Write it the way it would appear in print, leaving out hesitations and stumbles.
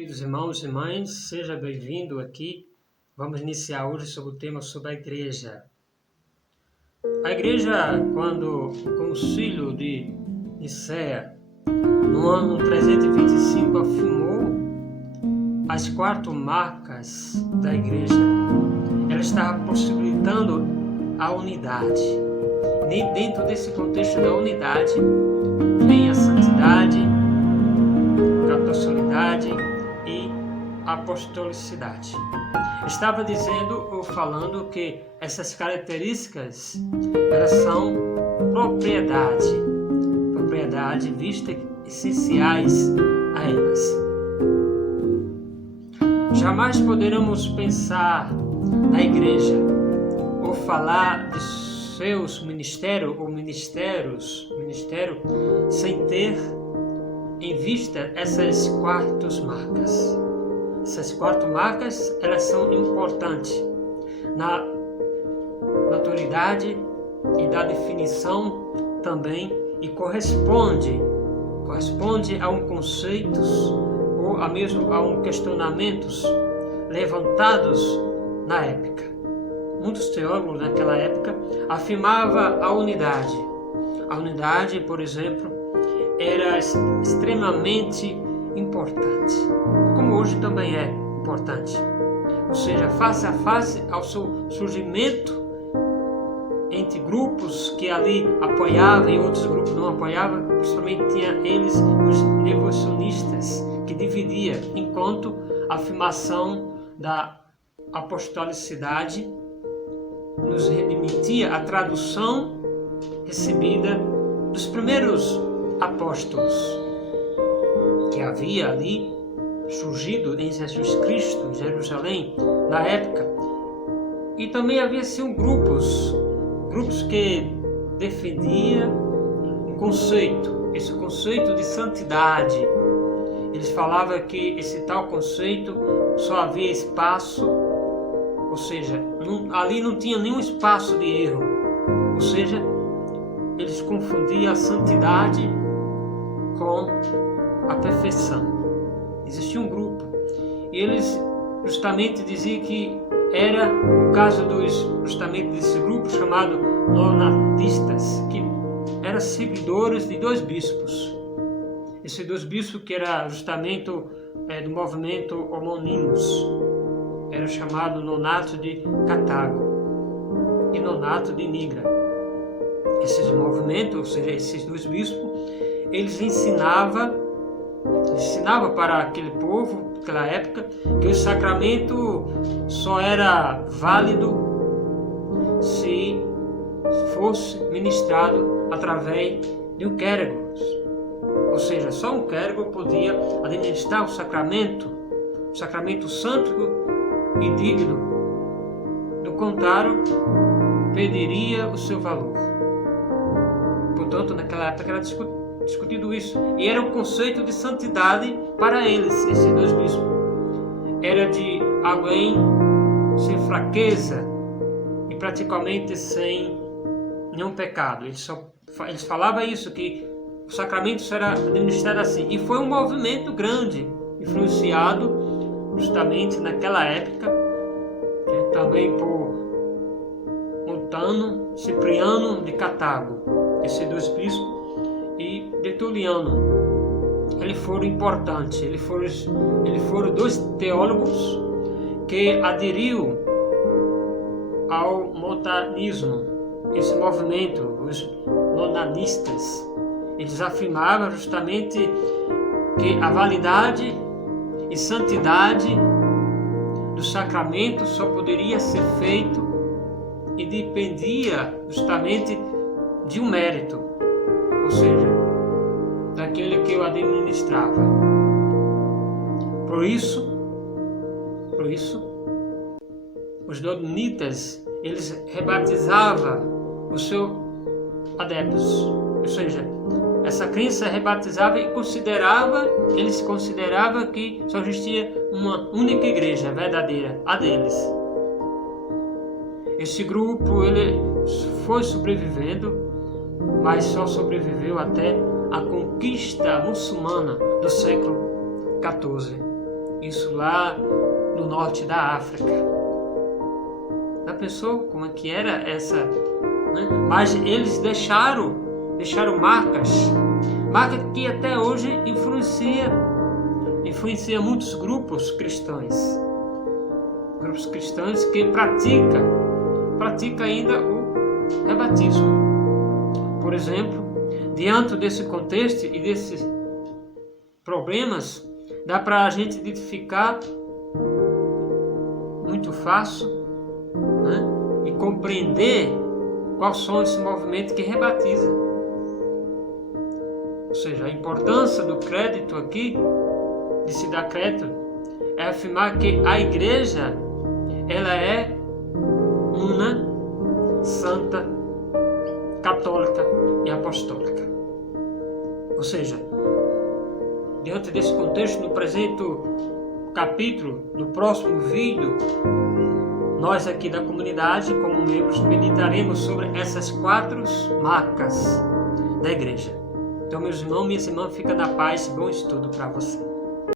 Queridos irmãos e irmãs, seja bem-vindo aqui. Vamos iniciar hoje sobre o tema sobre a igreja. A igreja, quando o concílio de Nicéia, no ano 325, afirmou as 4 marcas da igreja, ela estava possibilitando a unidade. E dentro desse contexto da unidade, vem a santidade, a apostolicidade e a apostolicidade. Estava dizendo ou falando que essas características, elas são propriedade vista essenciais a elas. Jamais poderemos pensar na igreja ou falar de seus ministérios ou ministério sem ter em vista essas 4 marcas. Essas 4 marcas, elas são importantes na autoridade e da definição também, e corresponde a um conceitos ou a mesmo a um questionamentos levantados na época. Muitos teólogos naquela época afirmavam a unidade. A unidade, por exemplo, era extremamente importante, como hoje também é importante. Ou seja, face a face ao seu surgimento entre grupos que ali apoiavam e outros grupos não apoiavam, principalmente tinha eles os devocionistas, que dividia, enquanto a afirmação da apostolicidade nos remitia à tradução recebida dos primeiros apóstolos, que havia ali surgido em Jesus Cristo, em Jerusalém, na época. E também havia sim grupos que defendiam um conceito, esse conceito de santidade. Eles falavam que esse tal conceito só havia espaço, ou seja, ali não tinha nenhum espaço de erro, ou seja, eles confundiam a santidade com a perfeição. Existia um grupo e eles justamente diziam que era o caso justamente desse grupo chamado nonatistas, que eram seguidores de 2 bispos. Esses 2 bispos que era justamente do movimento homônimos, era chamado Nonato de Cartago e Nonato de Nigra. Esses movimentos, ou seja, esses 2 bispos, eles ensinavam para aquele povo, naquela época, que o sacramento só era válido se fosse ministrado através de um clérigo. Ou seja, só um clérigo podia administrar o sacramento santo e digno. Do contrário, perderia o seu valor. Portanto, naquela época era discutido isso. E era um conceito de santidade para eles, esses 2 bispos. Era de alguém sem fraqueza e praticamente sem nenhum pecado. Eles falavam isso, que o sacramento será administrado assim. E foi um movimento grande, influenciado justamente naquela época, também por Montano, Cipriano de Cartago, esses 2 bispos, e Tertuliano. Eles foram importantes, eles foram 2 teólogos que aderiu ao montanismo, esse movimento, os nonanistas. Eles afirmavam justamente que a validade e santidade do sacramento só poderia ser feito e dependia justamente de um mérito, ou seja, daquele que o administrava. Por isso, os dogmitas, eles rebatizavam os seus adeptos, ou seja, essa crença rebatizava e eles consideravam que só existia uma única igreja verdadeira, a deles. Esse grupo, ele foi sobrevivendo, mas só sobreviveu até a conquista muçulmana do século XIV. isso lá no norte da África. Já pensou como é que era essa, né? Mas eles deixaram marcas que até hoje influencia muitos grupos cristãos que pratica ainda o rebatismo. Por exemplo, diante desse contexto e desses problemas, dá para a gente identificar muito fácil, né? E compreender quais são esses movimentos que rebatizam. Ou seja, a importância do crédito aqui, de se dar crédito, é afirmar que a igreja, ela é una, santa, católica e apostólica. Ou seja, diante desse contexto, no presente capítulo, no próximo vídeo, nós aqui da comunidade, como membros, meditaremos sobre essas 4 marcas da igreja. Então, meus irmãos, minhas irmãs, fica na paz e bom estudo para você.